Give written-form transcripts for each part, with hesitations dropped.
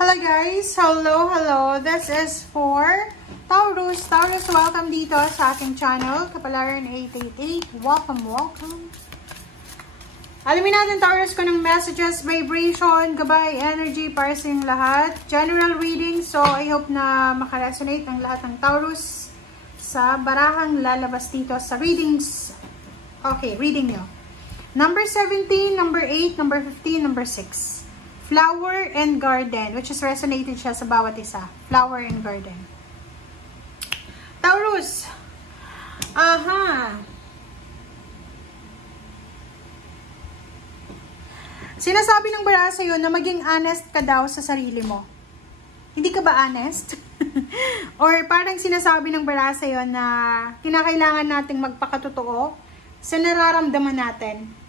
Hello guys! Hello! This is for Taurus. Taurus, welcome dito sa aking channel, Kapalaran 888. Welcome! Alamin natin, Taurus, kung ng messages, vibration, gabay, energy, para sa inyong lahat. General reading, so I hope na makaresonate ang lahat ng Taurus sa barahang lalabas dito sa readings. Okay, reading nyo. Number 17, number 8, number 15, number 6. Flower and garden, which is resonated siya sa bawat isa. Flower and garden. Taurus. Sinasabi ng bara sa'yo na maging honest ka daw sa sarili mo. Hindi ka ba honest? Or parang sinasabi ng bara sa'yo na kinakailangan nating magpakatotoo sa nararamdaman natin.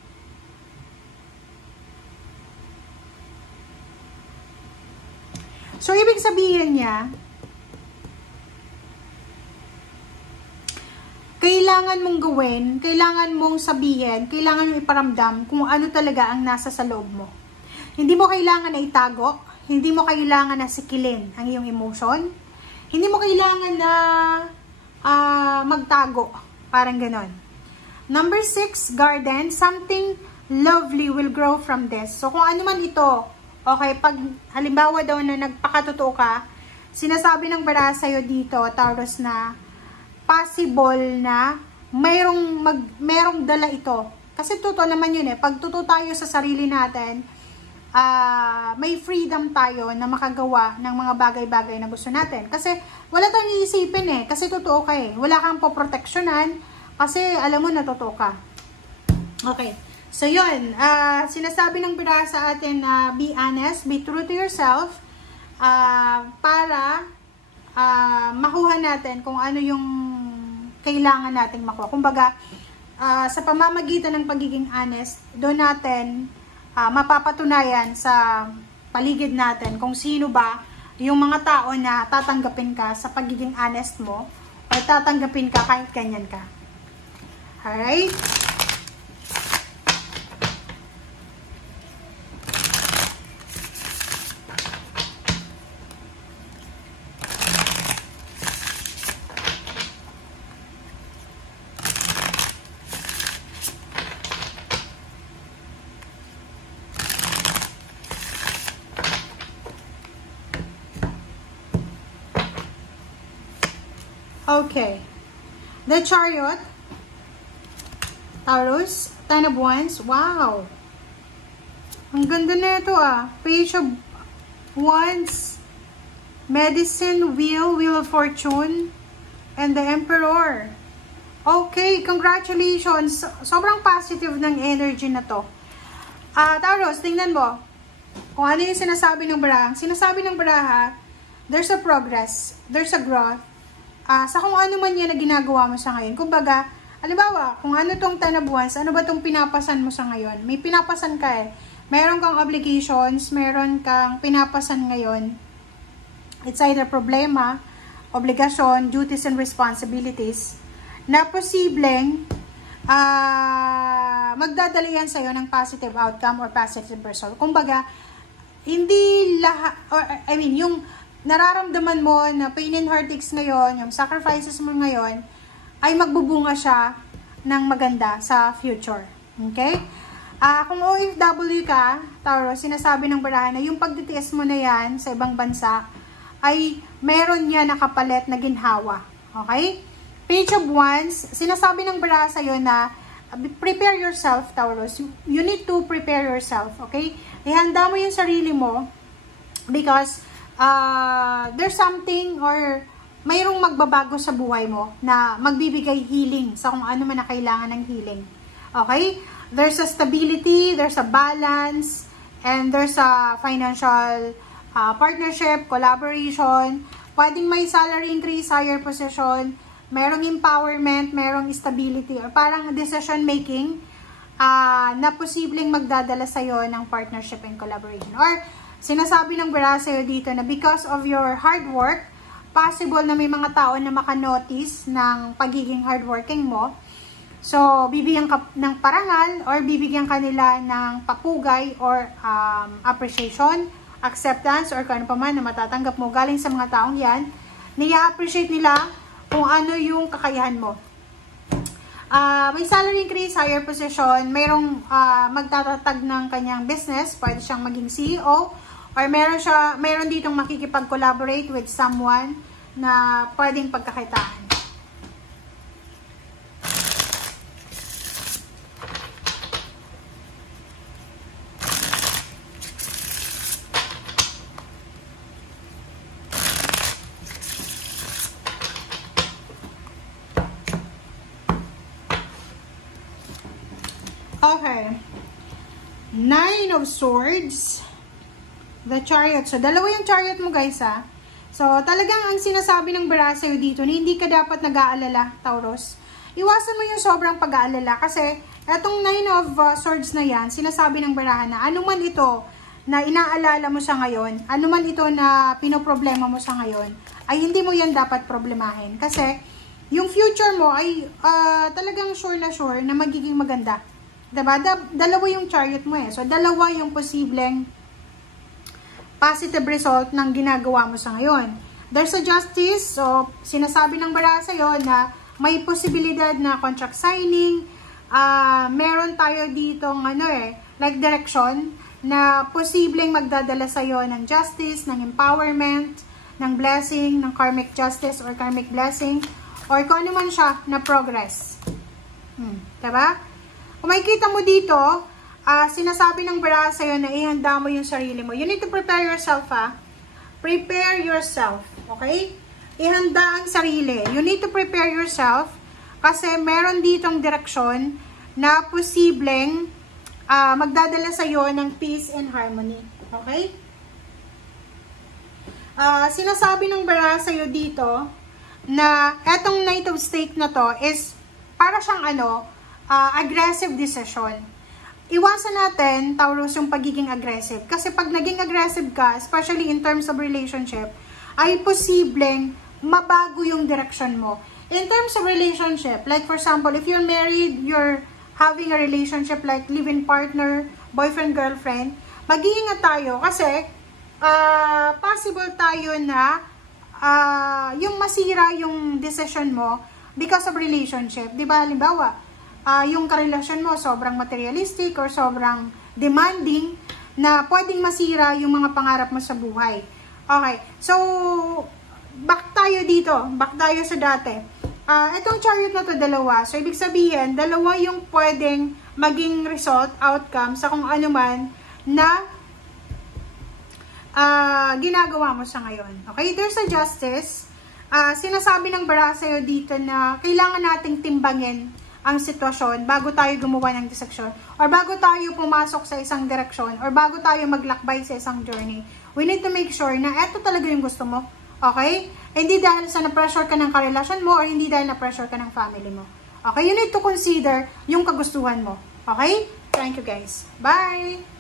So, ibig sabihin niya, kailangan mong gawin, kailangan mong sabihin, kailangan mong iparamdam kung ano talaga ang nasa sa loob mo. Hindi mo kailangan na itago, hindi mo kailangan na sikilin ang iyong emotion, hindi mo kailangan na magtago, parang ganon. Number 6, garden, something lovely will grow from this. So, kung ano man ito, okay, pag halimbawa daw na nagpakatotoo ka, sinasabi ng bara sa'yo dito, Taurus, na possible na mayroong dala ito. Kasi totoo naman yun eh. Pag totoo tayo sa sarili natin, may freedom tayo na makagawa ng mga bagay-bagay na gusto natin. Kasi wala tayong iisipin eh. Kasi totoo ka eh. Wala kang poproteksyonan kasi alam mo na totoo ka. Okay. So, yun, sinasabi ng bara sa atin na be honest, be true to yourself, para makuha natin kung ano yung kailangan nating makuha. Kumbaga, sa pamamagitan ng pagiging honest, doon natin mapapatunayan sa paligid natin kung sino ba yung mga tao na tatanggapin ka sa pagiging honest mo o tatanggapin ka kahit ganyan ka. Alright? Okay. The Chariot. Taurus. 10 of Wands. Wow. Ang ganda na ito ah. Page of Wands. Medicine. Wheel of Fortune. And the Emperor. Okay. Congratulations. Sobrang positive ng energy na to. Taurus, tingnan mo. Kung ano yung sinasabi ng bara. Sinasabi ng bara ha, there's a progress. There's a growth. Sa kung ano man yan na ginagawa mo sa ngayon. Kumbaga, halimbawa, kung ano tong 10 of Wands, ano ba tong pinapasan mo sa ngayon? May pinapasan ka eh. Meron kang obligations, meron kang pinapasan ngayon. It's either problema, obligasyon, duties and responsibilities, na posibleng magdadala yan sa'yo ng positive outcome or positive result. Kumbaga, hindi lahat, or I mean, yung nararamdaman mo na pain and heartaches ngayon, yung sacrifices mo ngayon, ay magbubunga siya ng maganda sa future. Okay? Kung OFW ka, Taurus, sinasabi ng barahan na yung pagtitiis mo na yan sa ibang bansa, ay meron niya nakapalit na ginhawa. Okay? Page of Wands, sinasabi ng baraha sa'yo na prepare yourself, Taurus. You need to prepare yourself. Okay? Ihanda mo yung sarili mo because there's something or mayroong magbabago sa buhay mo na magbibigay healing sa kung ano man na kailangan ng healing. Okay? There's a stability, there's a balance, and there's a financial partnership, collaboration. Pwedeng may salary increase, higher position, merong empowerment, merong stability, or parang decision making na posibleng magdadala sa'yo ng partnership and collaboration. Or sinasabi ng bara sa'yo dito na because of your hard work, possible na may mga tao na makanotice ng pagiging hardworking mo. So, bibigyan ka ng parangal or bibigyan kanila ng papugay or appreciation acceptance or kung ano pa man na matatanggap mo galing sa mga taong yan, nia-appreciate nila kung ano yung kakayahan mo. May salary increase, higher position, mayroong magtatatag ng kanyang business, pwede siyang maging CEO, or meron ditong makikipag-collaborate with someone na pwedeng pagkakitaan. Okay. 9 of Swords. The Chariot. So, dalawa yung Chariot mo, guys, ha. So, talagang ang sinasabi ng bara sa'yo dito, na hindi ka dapat nag-aalala, Taurus. Iwasan mo yung sobrang pag-aalala kasi etong 9 of Swords na yan, sinasabi ng barahan na anuman ito na inaalala mo sa ngayon, anuman ito na pinoproblema mo sa ngayon, ay hindi mo yan dapat problemahin. Kasi, yung future mo ay talagang sure na magiging maganda. Diba? Dalawa yung Chariot mo eh. So, dalawa yung posibleng positive result ng ginagawa mo sa ngayon. There's a justice. So, sinasabi ng bara sa'yo na may posibilidad na contract signing. Meron tayo dito like direction na posibleng magdadala sa'yo ng justice, ng empowerment, ng blessing, ng karmic justice or karmic blessing, or kung ano man siya na progress. Diba? Kung makikita mo dito, sinasabi ng bara sa'yo na ihanda mo yung sarili mo. You need to prepare yourself, ha? Prepare yourself, okay? Ihanda ang sarili. You need to prepare yourself kasi meron ditong direksyon na posibleng magdadala sa'yo ng peace and harmony, okay? Sinasabi ng bara sa'yo dito na etong Knight of Stake na to is para siyang aggressive decision. Iwasan natin, Taurus, yung pagiging aggressive. Kasi pag naging aggressive ka, especially in terms of relationship, ay posibleng mabago yung direction mo. In terms of relationship, like for example, if you're married, you're having a relationship like live-in partner, boyfriend, girlfriend, mag-iingat tayo kasi possible tayo na yung masira yung decision mo because of relationship. Diba, halimbawa, yung karelasyon mo sobrang materialistic or sobrang demanding na pwedeng masira yung mga pangarap mo sa buhay. Okay, so back tayo dito, back tayo sa dati. Itong Chariot na to dalawa, so ibig sabihin dalawa yung pwedeng maging result, outcome sa kung ano man na ginagawa mo sa ngayon. Okay, there's a justice. Sinasabi ng bara sa'yo dito na kailangan nating timbangin ang sitwasyon bago tayo gumawa ng decision or bago tayo pumasok sa isang direksyon or bago tayo maglakbay sa isang journey. We need to make sure na eto talaga yung gusto mo. Okay? Hindi dahil sa na-pressure ka ng karelasyon mo or hindi dahil na-pressure ka ng family mo. Okay? You need to consider yung kagustuhan mo. Okay? Thank you guys. Bye!